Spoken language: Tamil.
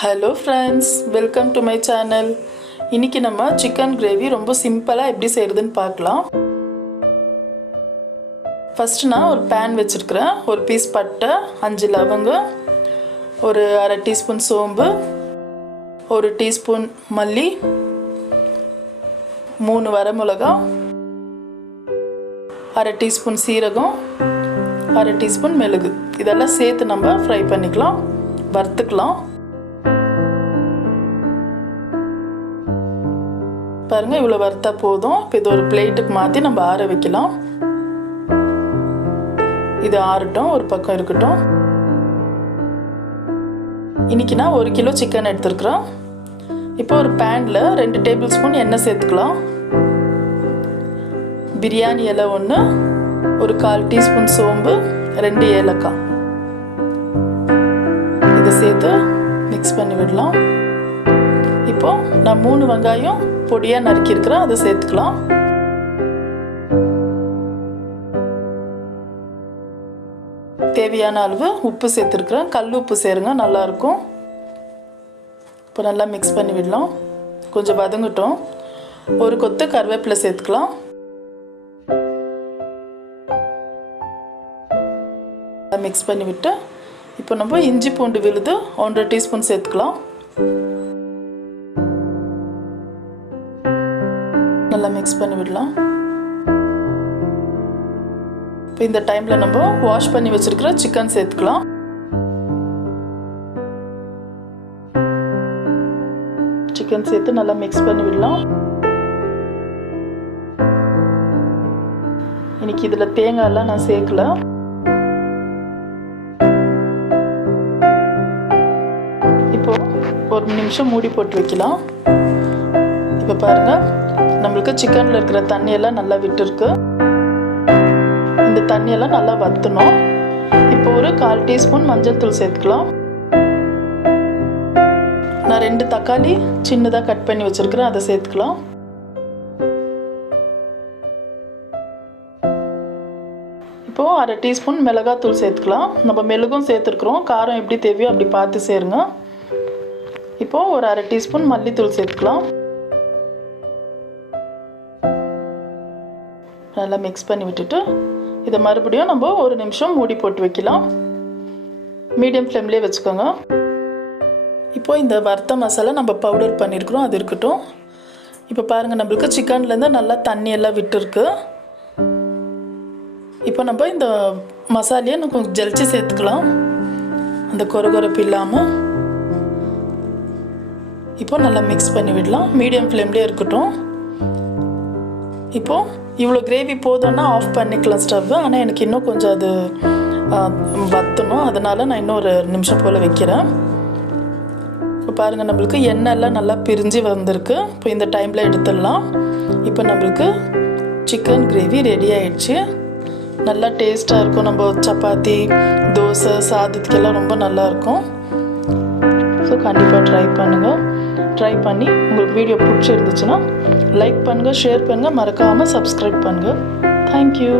Hello friends, welcome to my channel. இன்னைக்கு நம்ம chicken gravy ரொம்ப சிம்பிளா எப்படி செய்யறதுன்னு பார்க்கலாம். First நான் ஒரு pan வெச்சிருக்கேன். ஒரு பீஸ் பட்டை, 5 லவங்கம், ஒரு அரை டீஸ்பூன் சோம்பு, ஒரு டீஸ்பூன் மல்லி, 3 வரமிளகாய், அரை டீஸ்பூன் சீரகம், அரை டீஸ்பூன் மிளகு. இதெல்லாம் சேர்த்து நம்ம ஃப்ரை பண்ணிக்கலாம், வறுத்துக்கலாம். பாருங்க இவ்வளவு வறுத்தா போதும். இப்போ இது ஒரு பிளேட்டுக்கு மாற்றி நம்ம ஆற வைக்கலாம். இது ஆறட்டும், ஒரு பக்கம் இருக்கட்டும். இன்னைக்கு நான் 1 கிலோ சிக்கன் எடுத்துருக்குறேன். இப்போ ஒரு பேனில் 2 டேபிள் ஸ்பூன் எண்ணெய் சேர்த்துக்கலாம். பிரியாணி இலை 1, ஒரு 1/4 டீஸ்பூன் சோம்பு, 2 ஏலக்காய். இதை சேர்த்து மிக்ஸ் பண்ணி விடலாம். இப்போ நான் 3 வெங்காயம் பொடியாக நறுக்கியிருக்கிறேன், அதை சேர்த்துக்கலாம். தேவையான அளவு உப்பு சேர்த்துருக்குறேன். கல் உப்பு சேருங்க, நல்லாயிருக்கும். இப்போ நல்லா மிக்ஸ் பண்ணி விடலாம். கொஞ்சம் வதங்கட்டும். ஒரு கொத்து கருவேப்பிலை சேர்த்துக்கலாம். மிக்ஸ் பண்ணி விட்டு இப்போ நம்ம இஞ்சி பூண்டு விழுது 1.5 டீஸ்பூன் சேர்த்துக்கலாம். நல்லா மிக்ஸ் பண்ணி விடலாம். இப்போ இந்த டைமில் நம்ம வாஷ் பண்ணி வச்சிருக்கிற சிக்கன் சேர்த்துக்கலாம். சிக்கன் சேர்த்து நல்லா மிக்ஸ் பண்ணி விடலாம். இன்னைக்கு இதில் தேங்காயெல்லாம் நான் சேர்க்கல. இப்போ ஒரு நிமிஷம் மூடி போட்டு வைக்கலாம். இப்போ பாருங்க, நம்மளுக்கு சிக்கனில் இருக்கிற தண்ணியெல்லாம் நல்லா விட்டுருக்கு. இந்த தண்ணியெல்லாம் நல்லா வற்றணும். இப்போ ஒரு 1/4 டீஸ்பூன் மஞ்சள் தூள் சேர்த்துக்கலாம். நான் 2 தக்காளி சின்னதாக கட் பண்ணி வச்சுருக்கிறேன், அதை சேர்த்துக்கலாம். இப்போது அரை டீஸ்பூன் மிளகாத்தூள் சேர்த்துக்கலாம். நம்ம மிளகும் சேர்த்துருக்குறோம், காரம் எப்படி தேவையோ அப்படி பார்த்து சேருங்க. இப்போது ஒரு அரை டீஸ்பூன் மல்லித்தூள் சேர்த்துக்கலாம். நல்லா மிக்ஸ் பண்ணி விட்டுட்டு இதை மறுபடியும் நம்ம ஒரு நிமிஷம் மூடி போட்டு வைக்கலாம். மீடியம் ஃப்ளேம்லேயே வச்சுக்கோங்க. இப்போது இந்த வறுத்த மசாலா நம்ம பவுடர் பண்ணியிருக்கிறோம், அது இருக்கட்டும். இப்போ பாருங்கள், நம்மளுக்கு சிக்கன்லேருந்து நல்லா தண்ணியெல்லாம் விட்டுருக்கு. இப்போ நம்ம இந்த மசாலையை நம்ம கொஞ்சம் ஜலிச்சு சேர்த்துக்கலாம், அந்த கொரகொரப்பு இல்லாமல். இப்போ நல்லா மிக்ஸ் பண்ணி விடலாம். மீடியம் ஃப்ளேம்லேயே இருக்கட்டும். இப்போது இவ்வளோ கிரேவி போதும்னா ஆஃப் பண்ணிக்கலாம் ஸ்டவ். ஆனால் எனக்கு இன்னும் கொஞ்சம் அது வற்றணும், அதனால் நான் இன்னும் ஒரு நிமிஷம் போல் வைக்கிறேன். இப்போ பாருங்கள், நம்மளுக்கு எண்ணெய்லாம் நல்லா பிரிஞ்சு வந்திருக்கு. இப்போ இந்த டைமில் எடுத்துடலாம். இப்போ நம்மளுக்கு சிக்கன் கிரேவி ரெடி ஆகிடுச்சு. நல்லா டேஸ்ட்டாக இருக்கும். நம்ம சப்பாத்தி, தோசை, சாதத்துக்கெல்லாம் ரொம்ப நல்லாயிருக்கும். ஸோ கண்டிப்பாக ட்ரை பண்ணுங்கள். ட்ரை பண்ணி உங்களுக்கு வீடியோ பிடிச்சிருந்துச்சுன்னா லைக் பண்ணுங்கள், ஷேர் பண்ணுங்கள், மறக்காமல் சப்ஸ்கிரைப் பண்ணுங்கள். தேங்க்யூ.